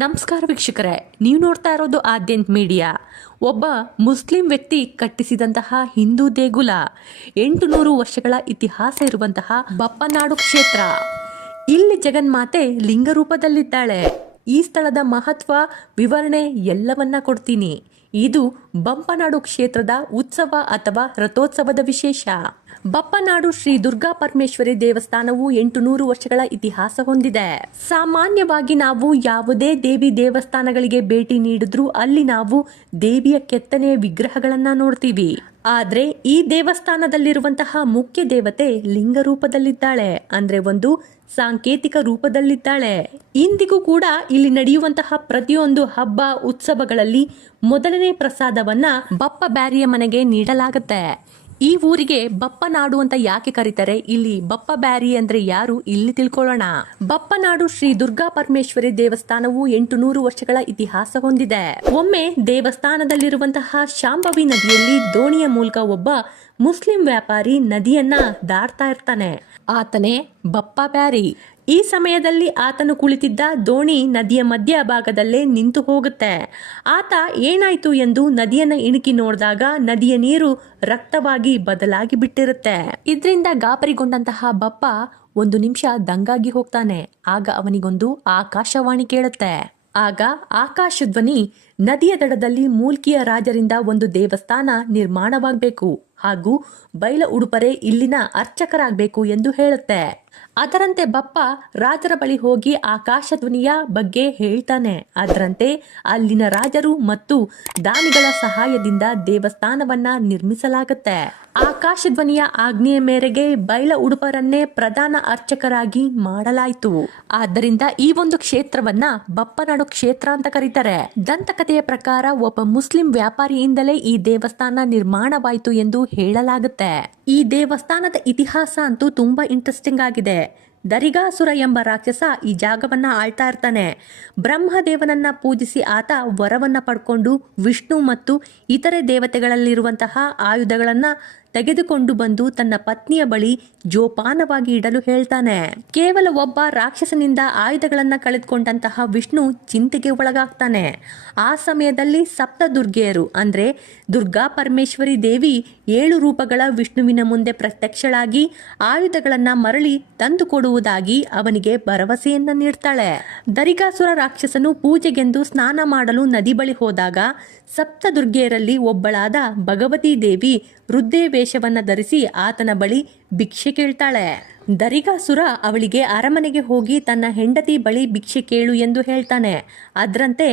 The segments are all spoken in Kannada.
ನಮಸ್ಕಾರ ವೀಕ್ಷಕರೇ, ನೀವು ನೋಡ್ತಾ ಇರೋದು ಆದ್ಯಂತ್ ಮೀಡಿಯಾ. ಒಬ್ಬ ಮುಸ್ಲಿಂ ವ್ಯಕ್ತಿ ಕಟ್ಟಿಸಿದಂತಹ ಹಿಂದೂ ದೇಗುಲ, 800 ವರ್ಷಗಳ ಇತಿಹಾಸ ಇರುವಂತಹ ಬಪ್ಪನಾಡು ಕ್ಷೇತ್ರ. ಇಲ್ಲಿ ಜಗನ್ಮಾತೆ ಲಿಂಗ ರೂಪದಲ್ಲಿದ್ದಾಳೆ. ಈ ಸ್ಥಳದ ಮಹತ್ವ, ವಿವರಣೆ ಎಲ್ಲವನ್ನ ಕೊಡ್ತೀನಿ. ಇದು ಬಪ್ಪನಾಡು ಕ್ಷೇತ್ರದ ಉತ್ಸವ ಅಥವಾ ರಥೋತ್ಸವದ ವಿಶೇಷ. ಬಪ್ಪನಾಡು ಶ್ರೀ ದುರ್ಗಾ ಪರಮೇಶ್ವರಿ ದೇವಸ್ಥಾನವು 800 ವರ್ಷಗಳ ಇತಿಹಾಸ ಹೊಂದಿದೆ. ಸಾಮಾನ್ಯವಾಗಿ ನಾವು ಯಾವುದೇ ದೇವಿ ದೇವಸ್ಥಾನಗಳಿಗೆ ಭೇಟಿ ನೀಡಿದ್ರೂ ಅಲ್ಲಿ ನಾವು ದೇವಿಯ ಕೆತ್ತನೆಯ ವಿಗ್ರಹಗಳನ್ನ ನೋಡ್ತೀವಿ. ಆದ್ರೆ ಈ ದೇವಸ್ಥಾನದಲ್ಲಿರುವಂತಹ ಮುಖ್ಯ ದೇವತೆ ಲಿಂಗ ರೂಪದಲ್ಲಿದ್ದಾಳೆ, ಅಂದ್ರೆ ಒಂದು ಸಾಂಕೇತಿಕ ರೂಪದಲ್ಲಿದ್ದಾಳೆ. ಇಂದಿಗೂ ಕೂಡ ಇಲ್ಲಿ ನಡೆಯುವಂತಹ ಪ್ರತಿಯೊಂದು ಹಬ್ಬ ಉತ್ಸವಗಳಲ್ಲಿ ಮೊದಲನೇ ಪ್ರಸಾದವನ್ನ ಬಪ್ಪ ಬ್ಯಾರಿಯ ಮನೆಗೆ ನೀಡಲಾಗುತ್ತೆ. ಈ ಊರಿಗೆ ಬಪ್ಪನಾಡು ಅಂತ ಯಾಕೆ ಕರೀತಾರೆ, ಇಲ್ಲಿ ಬಪ್ಪ ಬ್ಯಾರಿ ಅಂದ್ರೆ ಯಾರು, ಇಲ್ಲಿ ತಿಳ್ಕೊಳ್ಳೋಣ. ಬಪ್ಪನಾಡು ಶ್ರೀ ದುರ್ಗಾ ಪರಮೇಶ್ವರಿ ದೇವಸ್ಥಾನವು 800 ವರ್ಷಗಳ ಇತಿಹಾಸ ಹೊಂದಿದೆ. ಒಮ್ಮೆ ದೇವಸ್ಥಾನದಲ್ಲಿರುವಂತಹ ಶಾಂಭವಿ ನದಿಯಲ್ಲಿ ದೋಣಿಯ ಮೂಲಕ ಒಬ್ಬ ಮುಸ್ಲಿಂ ವ್ಯಾಪಾರಿ ನದಿಯನ್ನ ದಾಟ್ತಾ ಇರ್ತಾನೆ. ಆತನೇ ಬಪ್ಪ ಬ್ಯಾರಿ. ಈ ಸಮಯದಲ್ಲಿ ಆತನು ಕುಳಿತಿದ್ದ ದೋಣಿ ನದಿಯ ಮಧ್ಯ ಭಾಗದಲ್ಲೇ ನಿಂತು ಹೋಗುತ್ತೆ. ಆತ ಏನಾಯ್ತು ಎಂದು ನದಿಯನ್ನ ಇಣುಕಿ ನೋಡಿದಾಗ ನದಿಯ ನೀರು ರಕ್ತವಾಗಿ ಬದಲಾಗಿ ಬಿಟ್ಟಿರುತ್ತೆ. ಇದರಿಂದ ಗಾಬರಿಗೊಂಡಂತಹ ಬಪ್ಪ ಒಂದು ನಿಮಿಷ ದಂಗಾಗಿ ಹೋಗ್ತಾನೆ. ಆಗ ಅವನಿಗೊಂದು ಆಕಾಶವಾಣಿ ಕೇಳುತ್ತೆ. ಆಗ ಆಕಾಶಧ್ವನಿ, ನದಿಯ ದಡದಲ್ಲಿ ಮೂಲ್ಕಿಯ ರಾಜರಿಂದ ಒಂದು ದೇವಸ್ಥಾನ ನಿರ್ಮಾಣವಾಗಬೇಕು ಹಾಗೂ ಬೈಲ ಉಡುಪರೆ ಇಲ್ಲಿನ ಅರ್ಚಕರಾಗಬೇಕು ಎಂದು ಹೇಳುತ್ತೆ. ಅದರಂತೆ ಬಪ್ಪ ರಾಜರ ಬಳಿ ಹೋಗಿ ಆಕಾಶಧ್ವನಿಯ ಬಗ್ಗೆ ಹೇಳ್ತಾನೆ. ಅದರಂತೆ ಅಲ್ಲಿನ ರಾಜರು ಮತ್ತು ದಾನಿಗಳ ಸಹಾಯದಿಂದ ದೇವಸ್ಥಾನವನ್ನ ನಿರ್ಮಿಸಲಾಗುತ್ತೆ. ಆಕಾಶಧ್ವನಿಯ ಆಜ್ಞೆಯ ಮೇರೆಗೆ ಬೈಲ ಉಡುಪರನ್ನೇ ಪ್ರಧಾನ ಅರ್ಚಕರಾಗಿ ಮಾಡಲಾಯಿತು. ಆದ್ದರಿಂದ ಈ ಒಂದು ಕ್ಷೇತ್ರವನ್ನ ಬಪ್ಪನಾಡು ಕ್ಷೇತ್ರ ಅಂತ ಕರೀತಾರೆ. ದಂತಕಥೆಯ ಪ್ರಕಾರ ಒಬ್ಬ ಮುಸ್ಲಿಂ ವ್ಯಾಪಾರಿಯಿಂದಲೇ ಈ ದೇವಸ್ಥಾನ ನಿರ್ಮಾಣವಾಯಿತು ಎಂದು ಹೇಳಲಾಗುತ್ತೆ. ಈ ದೇವಸ್ಥಾನದ ಇತಿಹಾಸ ಅಂತೂ ತುಂಬಾ ಇಂಟ್ರೆಸ್ಟಿಂಗ್ ಆಗಿದೆ. ದರಿಗಾಸುರ ಎಂಬ ರಾಕ್ಷಸ ಈ ಜಾಗವನ್ನ ಆಳ್ತಾ ಇರ್ತಾನೆ. ಬ್ರಹ್ಮದೇವನನ್ನ ಪೂಜಿಸಿ ಆತ ವರವನ್ನ ಪಡ್ಕೊಂಡು ವಿಷ್ಣು ಮತ್ತು ಇತರೆ ದೇವತೆಗಳಲ್ಲಿರುವಂತಹ ಆಯುಧಗಳನ್ನ ತೆಗೆದುಕೊಂಡು ಬಂದು ತನ್ನ ಪತ್ನಿಯ ಬಳಿ ಜೋಪಾನವಾಗಿ ಇಡಲು ಹೇಳ್ತಾನೆ. ಕೇವಲ ಒಬ್ಬ ರಾಕ್ಷಸನಿಂದ ಆಯುಧಗಳನ್ನ ಕಳೆದುಕೊಂಡಂತಹ ವಿಷ್ಣು ಚಿಂತೆಗೆ ಒಳಗಾಗ್ತಾನೆ. ಆ ಸಮಯದಲ್ಲಿ ಸಪ್ತ ದುರ್ಗೆಯರು ಅಂದ್ರೆ ದುರ್ಗಾ ಪರಮೇಶ್ವರಿ ದೇವಿ 7 ರೂಪಗಳ ವಿಷ್ಣುವಿನ ಮುಂದೆ ಪ್ರತ್ಯಕ್ಷಳಾಗಿ ಆಯುಧಗಳನ್ನ ಮರಳಿ ತಂದು ಕೊಡುವುದಾಗಿ ಅವನಿಗೆ ಭರವಸೆಯನ್ನ ನೀಡ್ತಾಳೆ. ದರಿಗಾಸುರ ರಾಕ್ಷಸನು ಪೂಜೆಗೆಂದು ಸ್ನಾನ ಮಾಡಲು ನದಿ ಬಳಿ ಹೋದಾಗ ಸಪ್ತ ದುರ್ಗೆಯರಲ್ಲಿ ಒಬ್ಬಳಾದ ಭಗವತಿ ದೇವಿ ವೃದ್ಧೆ ವೇಷವನ್ನ ಧರಿಸಿ ಆತನ ಬಳಿ ಭಿಕ್ಷೆ ಕೇಳ್ತಾಳೆ. ದರಿಗಾಸುರ ಅವಳಿಗೆ ಅರಮನೆಗೆ ಹೋಗಿ ತನ್ನ ಹೆಂಡತಿ ಬಳಿ ಭಿಕ್ಷೆ ಕೇಳು ಎಂದು ಹೇಳ್ತಾನೆ. ಅದರಂತೆ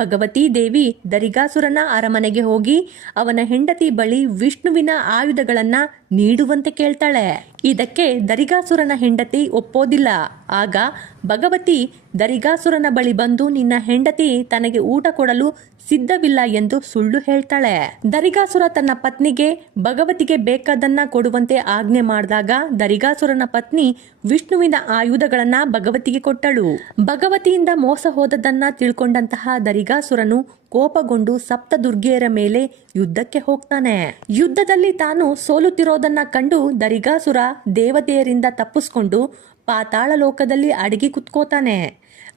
ಭಗವತಿ ದೇವಿ ದರಿಗಾಸುರನ ಅರಮನೆಗೆ ಹೋಗಿ ಅವನ ಹೆಂಡತಿ ಬಳಿ ವಿಷ್ಣುವಿನ ಆಯುಧಗಳನ್ನ ನೀಡುವಂತೆ ಕೇಳ್ತಾಳೆ. ಇದಕ್ಕೆ ದರಿಗಾಸುರನ ಹೆಂಡತಿ ಒಪ್ಪೋದಿಲ್ಲ. ಆಗ ಭಗವತಿ ದರಿಗಾಸುರನ ಬಳಿ ಬಂದು ನಿನ್ನ ಹೆಂಡತಿ ತನಗೆ ಊಟ ಕೊಡಲು ಸಿದ್ಧವಿಲ್ಲ ಎಂದು ಸುಳ್ಳು ಹೇಳ್ತಾಳೆ. ದರಿಗಾಸುರ ತನ್ನ ಪತ್ನಿಗೆ ಭಗವತಿಗೆ ಬೇಕಾದನ್ನ ಕೊಡುವಂತೆ ಆಜ್ಞೆ ಮಾಡಿದಾಗ ದರಿಗಾಸುರನ ಪತ್ನಿ ವಿಷ್ಣುವಿನ ಆಯುಧಗಳನ್ನ ಭಗವತಿಗೆ ಕೊಟ್ಟಳು. ಭಗವತಿಯಿಂದ ಮೋಸ ಹೋದದನ್ನ ತಿಳ್ಕೊಂಡಂತಹ ದರಿಗಾಸುರನು ಕೋಪಗೊಂಡು ಸಪ್ತ ದುರ್ಗೆಯರ ಮೇಲೆ ಯುದ್ಧಕ್ಕೆ ಹೋಗ್ತಾನೆ. ಯುದ್ಧದಲ್ಲಿ ತಾನು ಸೋಲುತ್ತಿರೋದನ್ನ ಕಂಡು ದರಿಗಾಸುರ ದೇವತೆಯರಿಂದ ತಪ್ಪಿಸ್ಕೊಂಡು ಪಾತಾಳ ಲೋಕದಲ್ಲಿ ಅಡಗಿ ಕುತ್ಕೋತಾನೆ.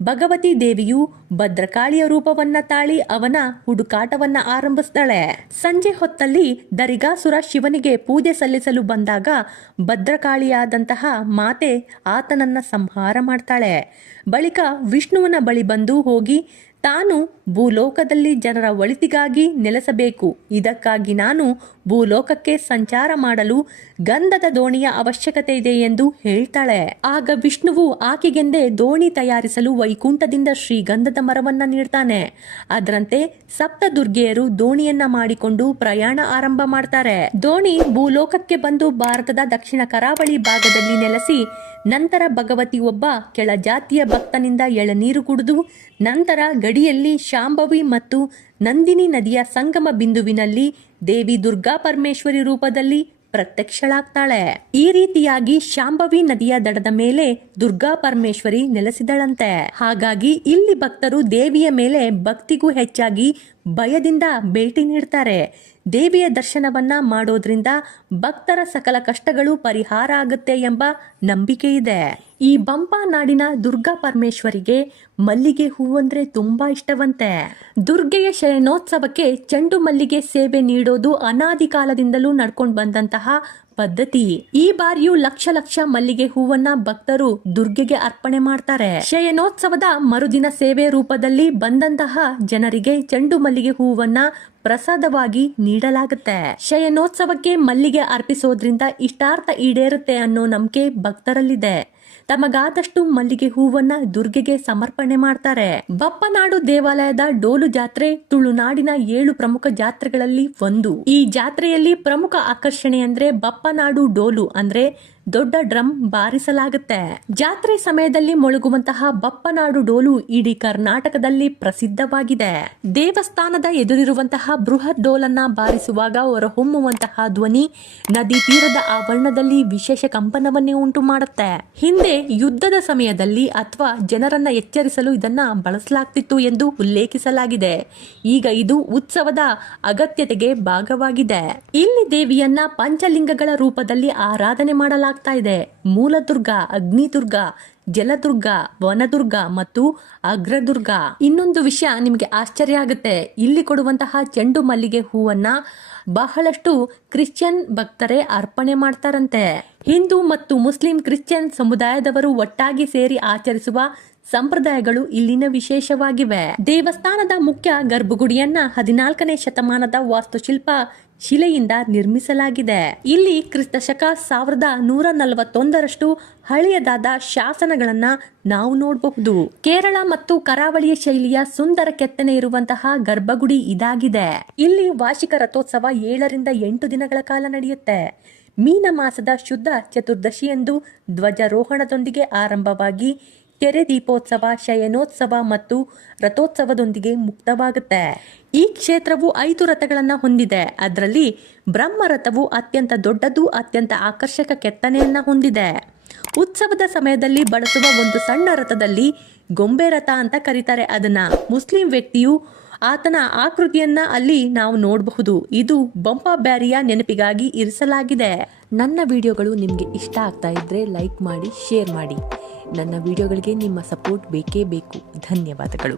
ಭಗವತಿ ದೇವಿಯು ಭದ್ರಕಾಳಿಯ ರೂಪವನ್ನ ತಾಳಿ ಅವನ ಹುಡುಕಾಟವನ್ನ ಆರಂಭಿಸ್ತಾಳೆ. ಸಂಜೆ ಹೊತ್ತಲ್ಲಿ ದರಿಗಾಸುರ ಶಿವನಿಗೆ ಪೂಜೆ ಸಲ್ಲಿಸಲು ಬಂದಾಗ ಭದ್ರಕಾಳಿಯಾದಂತಹ ಮಾತೆ ಆತನನ್ನ ಸಂಹಾರ ಮಾಡ್ತಾಳೆ. ಬಳಿಕ ವಿಷ್ಣುವಿನ ಬಳಿ ಬಂದು ಹೋಗಿ ತಾನು ಭೂಲೋಕದಲ್ಲಿ ಜನರ ಒಳಿತಿಗಾಗಿ ನೆಲೆಸಬೇಕು, ಇದಕ್ಕಾಗಿ ನಾನು ಭೂಲೋಕಕ್ಕೆ ಸಂಚಾರ ಮಾಡಲು ಗಂಧದ ದೋಣಿಯ ಅವಶ್ಯಕತೆ ಇದೆ ಎಂದು ಹೇಳ್ತಾಳೆ. ಆಗ ವಿಷ್ಣುವು ಆಕೆಗೆಂದೇ ದೋಣಿ ತಯಾರಿಸಲು ವೈಕುಂಠದಿಂದ ಶ್ರೀಗಂಧದ ಮರವನ್ನ ನೀಡ್ತಾನೆ. ಅದರಂತೆ ಸಪ್ತ ದುರ್ಗೆಯರು ದೋಣಿಯನ್ನ ಮಾಡಿಕೊಂಡು ಪ್ರಯಾಣ ಆರಂಭ ಮಾಡ್ತಾರೆ. ದೋಣಿ ಭೂಲೋಕಕ್ಕೆ ಬಂದು ಭಾರತದ ದಕ್ಷಿಣ ಕರಾವಳಿ ಭಾಗದಲ್ಲಿ ನೆಲೆಸಿ ನಂತರ ಭಗವತಿ ಒಬ್ಬ ಕೆಳ ಜಾತಿಯ ಭಕ್ತನಿಂದ ಎಳನೀರು ಕುಡಿದು ನಂತರ ಗಡಿಯಲ್ಲಿ ಶಾಂಭವಿ ಮತ್ತು ನಂದಿನಿ ನದಿಯ ಸಂಗಮ ಬಿಂದುವಿನಲ್ಲಿ ದೇವಿ ದುರ್ಗಾ ಪರಮೇಶ್ವರಿ ರೂಪದಲ್ಲಿ ಪ್ರತ್ಯಕ್ಷಳಾಗ್ತಾಳೆ. ಈ ರೀತಿಯಾಗಿ ಶಾಂಭವಿ ನದಿಯ ದಡದ ಮೇಲೆ ದುರ್ಗಾ ಪರಮೇಶ್ವರಿ ನೆಲೆಸಿದಳಂತೆ. ಹಾಗಾಗಿ ಇಲ್ಲಿ ಭಕ್ತರು ದೇವಿಯ ಮೇಲೆ ಭಕ್ತಿಗೂ ಹೆಚ್ಚಾಗಿ ಭಯದಿಂದ ಭೇಟಿ ನೀಡ್ತಾರೆ. ದೇವಿಯ ದರ್ಶನವನ್ನ ಮಾಡೋದ್ರಿಂದ ಭಕ್ತರ ಸಕಲ ಕಷ್ಟಗಳು ಪರಿಹಾರ ಆಗುತ್ತೆ ಎಂಬ ನಂಬಿಕೆ ಇದೆ. ಈ ಬಂಪಾನಾಡಿನ ದುರ್ಗಾ ಪರಮೇಶ್ವರಿಗೆ ಮಲ್ಲಿಗೆ ಹೂವಂದ್ರೆ ತುಂಬಾ ಇಷ್ಟವಂತೆ. ದುರ್ಗೆಯ ಶಯನೋತ್ಸವಕ್ಕೆ ಚೆಂಡು ಮಲ್ಲಿಗೆ ಸೇವೆ ನೀಡೋದು ಅನಾದಿ ಕಾಲದಿಂದಲೂ ನಡ್ಕೊಂಡು ಬಂದಂತಹ ಪದ್ಧತಿ. ಈ ಬಾರಿಯೂ ಲಕ್ಷ ಲಕ್ಷ ಮಲ್ಲಿಗೆ ಹೂವನ್ನ ಭಕ್ತರು ದುರ್ಗೆಗೆ ಅರ್ಪಣೆ ಮಾಡ್ತಾರೆ. ಶಯನೋತ್ಸವದ ಮರುದಿನ ಸೇವೆ ರೂಪದಲ್ಲಿ ಬಂದಂತಹ ಜನರಿಗೆ ಚೆಂಡು ಮಲ್ಲಿಗೆ ಹೂವನ್ನ ಪ್ರಸಾದವಾಗಿ ನೀಡಲಾಗುತ್ತೆ. ಶಯನೋತ್ಸವಕ್ಕೆ ಮಲ್ಲಿಗೆ ಅರ್ಪಿಸೋದ್ರಿಂದ ಇಷ್ಟಾರ್ಥ ಈಡೇರುತ್ತೆ ಅನ್ನೋ ನಂಬಿಕೆ ಭಕ್ತರಲ್ಲಿದೆ. ತಮಗಾದಷ್ಟು ಮಲ್ಲಿಗೆ ಹೂವನ್ನ ದುರ್ಗೆಗೆ ಸಮರ್ಪಣೆ ಮಾಡ್ತಾರೆ. ಬಪ್ಪನಾಡು ದೇವಾಲಯದ ಡೋಲು ಜಾತ್ರೆ ತುಳುನಾಡಿನ 7 ಪ್ರಮುಖ ಜಾತ್ರೆಗಳಲ್ಲಿ ಒಂದು. ಈ ಜಾತ್ರೆಯಲ್ಲಿ ಪ್ರಮುಖ ಆಕರ್ಷಣೆ ಅಂದ್ರೆ ಬಪ್ಪನಾಡು ಡೋಲು ಅಂದ್ರೆ ದೊಡ್ಡ ಡ್ರಮ್ ಬಾರಿಸಲಾಗುತ್ತೆ. ಜಾತ್ರೆ ಸಮಯದಲ್ಲಿ ಮೊಳಗುವಂತಹ ಬಪ್ಪನಾಡು ಡೋಲು ಇಡೀ ಕರ್ನಾಟಕದಲ್ಲಿ ಪ್ರಸಿದ್ಧವಾಗಿದೆ. ದೇವಸ್ಥಾನದ ಎದುರಿರುವಂತಹ ಬೃಹತ್ ಡೋಲನ್ನ ಬಾರಿಸುವಾಗ ಹೊರಹೊಮ್ಮುವಂತಹ ಧ್ವನಿ ನದಿ ತೀರದ ಆವರಣದಲ್ಲಿ ವಿಶೇಷ ಕಂಪನವನ್ನೇ ಉಂಟು ಮಾಡುತ್ತೆ. ಹಿಂದೆ ಯುದ್ಧದ ಸಮಯದಲ್ಲಿ ಅಥವಾ ಜನರನ್ನ ಎಚ್ಚರಿಸಲು ಇದನ್ನ ಬಳಸಲಾಗ್ತಿತ್ತು ಎಂದು ಉಲ್ಲೇಖಿಸಲಾಗಿದೆ. ಈಗ ಇದು ಉತ್ಸವದ ಅಗತ್ಯತೆಗೆ ಭಾಗವಾಗಿದೆ. ಇಲ್ಲಿ ದೇವಿಯನ್ನ ಪಂಚಲಿಂಗಗಳ ರೂಪದಲ್ಲಿ ಆರಾಧನೆ ಮಾಡಲಾಗ್ತಾ ಇದೆ. ಮೂಲದುರ್ಗ, ಅಗ್ನಿದುರ್ಗ, ಜಲದುರ್ಗ, ವನದುರ್ಗ ಮತ್ತು ಅಗ್ರದುರ್ಗ. ಇನ್ನೊಂದು ವಿಷಯ ನಿಮಗೆ ಆಶ್ಚರ್ಯ ಆಗುತ್ತೆ. ಇಲ್ಲಿ ಕೊಡುವಂತಹ ಚೆಂಡು ಮಲ್ಲಿಗೆ ಹೂವನ್ನ ಬಹಳಷ್ಟು ಕ್ರಿಶ್ಚಿಯನ್ ಭಕ್ತರೇ ಅರ್ಪಣೆ ಮಾಡ್ತಾರಂತೆ. ಹಿಂದೂ ಮತ್ತು ಮುಸ್ಲಿಂ ಕ್ರಿಶ್ಚಿಯನ್ ಸಮುದಾಯದವರು ಒಟ್ಟಾಗಿ ಸೇರಿ ಆಚರಿಸುವ ಸಂಪ್ರದಾಯಗಳು ಇಲ್ಲಿನ ವಿಶೇಷವಾಗಿವೆ. ದೇವಸ್ಥಾನದ ಮುಖ್ಯ ಗರ್ಭಗುಡಿಯನ್ನ 14ನೇ ಶತಮಾನದ ವಾಸ್ತುಶಿಲ್ಪ ಶಿಲೆಯಿಂದ ನಿರ್ಮಿಸಲಾಗಿದೆ. ಇಲ್ಲಿ ಕ್ರಿಸ್ತಶಕ 1141ರಷ್ಟು ಹಳೆಯದಾದ ಶಾಸನಗಳನ್ನ ನಾವು ನೋಡಬಹುದು. ಕೇರಳ ಮತ್ತು ಕರಾವಳಿಯ ಶೈಲಿಯ ಸುಂದರ ಕೆತ್ತನೆ ಇರುವಂತಹ ಗರ್ಭಗುಡಿ ಇದಾಗಿದೆ. ಇಲ್ಲಿ ವಾರ್ಷಿಕ ರಥೋತ್ಸವ 7 ರಿಂದ 8 ದಿನಗಳ ಕಾಲ ನಡೆಯುತ್ತೆ. ಮೀನ ಮಾಸದ ಶುದ್ಧ ಚತುರ್ದಶಿಯಂದು ಧ್ವಜಾರೋಹಣದೊಂದಿಗೆ ಆರಂಭವಾಗಿ ತೆರೆ ದೀಪೋತ್ಸವ, ಶಯನೋತ್ಸವ ಮತ್ತು ರಥೋತ್ಸವದೊಂದಿಗೆ ಮುಕ್ತವಾಗುತ್ತೆ. ಈ ಕ್ಷೇತ್ರವು 5 ರಥಗಳನ್ನು ಹೊಂದಿದೆ. ಅದರಲ್ಲಿ ಬ್ರಹ್ಮ ರಥವು ಅತ್ಯಂತ ದೊಡ್ಡದು, ಅತ್ಯಂತ ಆಕರ್ಷಕ ಕೆತ್ತನೆಯನ್ನ ಹೊಂದಿದೆ. ಉತ್ಸವದ ಸಮಯದಲ್ಲಿ ಬಳಸುವ ಒಂದು ಸಣ್ಣ ರಥದಲ್ಲಿ ಗೊಂಬೆ ರಥ ಅಂತ ಕರೀತಾರೆ. ಅದನ್ನ ಮುಸ್ಲಿಂ ವ್ಯಕ್ತಿಯು ಆತನ ಆಕೃತಿಯನ್ನ ಅಲ್ಲಿ ನಾವು ನೋಡಬಹುದು. ಇದು ಬಂಪಾ ಬ್ಯಾರಿಯ ನೆನಪಿಗಾಗಿ ಇರಿಸಲಾಗಿದೆ. ನನ್ನ ವಿಡಿಯೋಗಳು ನಿಮಗೆ ಇಷ್ಟ ಆಗ್ತಾ ಇದ್ರೆ ಲೈಕ್ ಮಾಡಿ, ಶೇರ್ ಮಾಡಿ. ನನ್ನ ವಿಡಿಯೋಗಳಿಗೆ ನಿಮ್ಮ ಸಪೋರ್ಟ್ ಬೇಕೇ ಬೇಕು. ಧನ್ಯವಾದಗಳು.